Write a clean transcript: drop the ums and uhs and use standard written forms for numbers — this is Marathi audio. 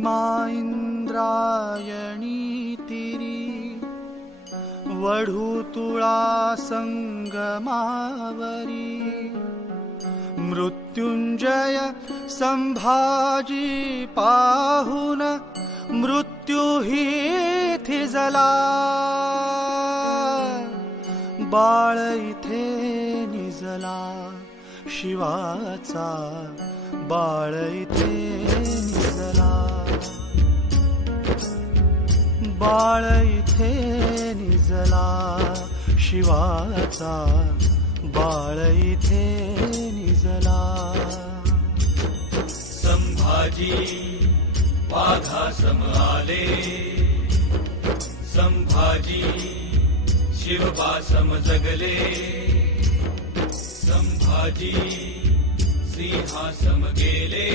सीमा इंद्रायणी तिरी वढूतुळा संगमावरी मृत्युंजय संभाजी पाहुन मृत्यू ही थिजला बाळ इथे निजला शिवाचा बाळ इथे निजला बाळ इथे निजला शिवाचा बाळ इथे निजला संभाजी वाघासम आले संभाजी शिवबासम जगले संभाजी सिंहासम गेले